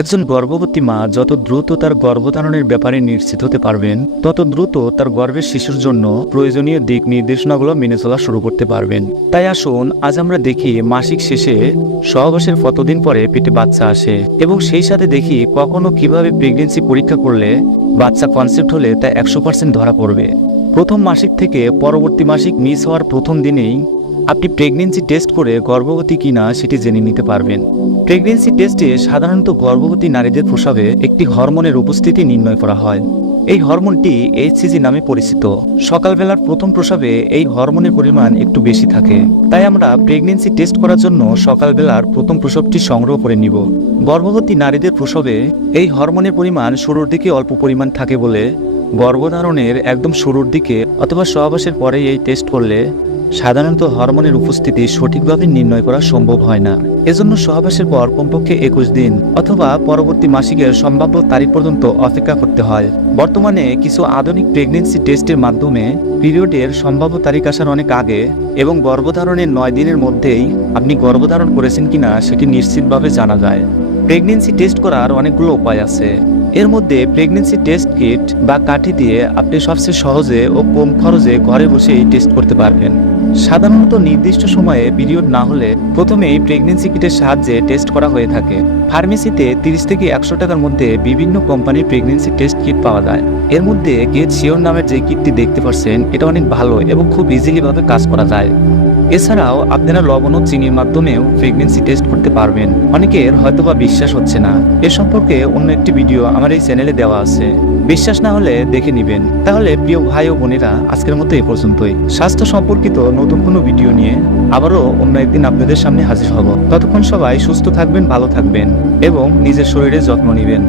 একজন গর্ভবতী মা যত দ্রুত তার গর্ভধারণের ব্যাপারে নিশ্চিত হতে পারবেন, তত দ্রুত তার গর্ভের শিশুর জন্য প্রয়োজনীয় দিক নির্দেশনাগুলো মেনে চলা শুরু করতে পারবেন। তাই আসুন, আজ আমরা দেখি মাসিক শেষে সহবাসের কতদিন পরে পেটে বাচ্চা আসে এবং সেই সাথে দেখি কখনো কীভাবে প্রেগনেন্সি পরীক্ষা করলে বাচ্চা কনসেপ্ট হলে তা একশো পার্সেন্ট ধরা পড়বে। প্রথম মাসিক থেকে পরবর্তী মাসিক মিস হওয়ার প্রথম দিনেই আপনি প্রেগনেন্সি টেস্ট করে গর্ভবতী কিনা সেটি জেনে নিতে পারবেন। প্রেগনেন্সি টেস্টে সাধারণত গর্ভবতী নারীদের প্রসাবে একটি হরমোনের উপস্থিতি নির্ণয় করা হয়। এই হরমোনটি এইচসিজি নামে পরিচিত। সকালবেলার প্রথম প্রসাবে এই হরমোনের পরিমাণ একটু বেশি থাকে। তাই আমরা প্রেগনেন্সি টেস্ট করার জন্য সকালবেলার প্রথম প্রসবটি সংগ্রহ করে নিব। গর্ভবতী নারীদের প্রসবে এই হরমোনের পরিমাণ শুরুর দিকে অল্প পরিমাণ থাকে বলে গর্ভধারণের একদম শুরুর দিকে অথবা সহবাসের পরে এই টেস্ট করলে সাধারণত হরমোনের উপস্থিতি সঠিকভাবে নির্ণয় করা সম্ভব হয় না। এজন্য সহবাসের পর কমপক্ষে একুশ দিন অথবা পরবর্তী মাসিকের সম্ভাব্য তারিখ পর্যন্ত অপেক্ষা করতে হয়। বর্তমানে কিছু আধুনিক প্রেগনেন্সি টেস্টের মাধ্যমে পিরিয়ডের সম্ভাব্য তারিখ আসার অনেক আগে এবং গর্ভধারণের নয় দিনের মধ্যেই আপনি গর্ভধারণ করেছেন কিনা সেটি নিশ্চিতভাবে জানা যায়। প্রেগনেন্সি টেস্ট করার অনেকগুলো উপায় আছে। এর মধ্যে প্রেগনেন্সি টেস্ট কিট বা কাঠি দিয়ে আপনি সবচেয়ে সহজে ও কম খরচে ঘরে বসেই টেস্ট করতে পারবেন। সাধারণত নির্দিষ্ট সময়ে পিরিয়ড না হলে প্রথমেই প্রেগনেন্সি কিটের সাহায্যে টেস্ট করা হয়ে থাকে। ফার্মেসিতে তিরিশ থেকে একশো টাকার মধ্যে বিভিন্ন কোম্পানির প্রেগনেন্সি টেস্ট কিট পাওয়া যায়। এর মধ্যে গেট শিওর নামের যে কিটটি দেখতে পাচ্ছেন, এটা অনেক ভালো এবং খুব ইজিলি ভাবে কাজ করা যায়। এছাড়াও আপনারা লবণ ও চিনির মাধ্যমেও প্রেগনেন্সি টেস্ট করতে পারবেন। অনেকের হয়তোবা বিশ্বাস হচ্ছে না। এ সম্পর্কে অন্য একটি ভিডিও আমার এই চ্যানেলে দেওয়া আছে। বিশ্বাস না হলে দেখে নিবেন। তাহলে প্রিয় ভাই ও বোনেরা, আজকের মতো এই পর্যন্তই। স্বাস্থ্য সম্পর্কিত নতুন কোনো ভিডিও নিয়ে আবারও অন্য একদিন আপনাদের সামনে হাজির হব। ততক্ষণ সবাই সুস্থ থাকবেন, ভালো থাকবেন এবং নিজের শরীরের যত্ন নেবেন।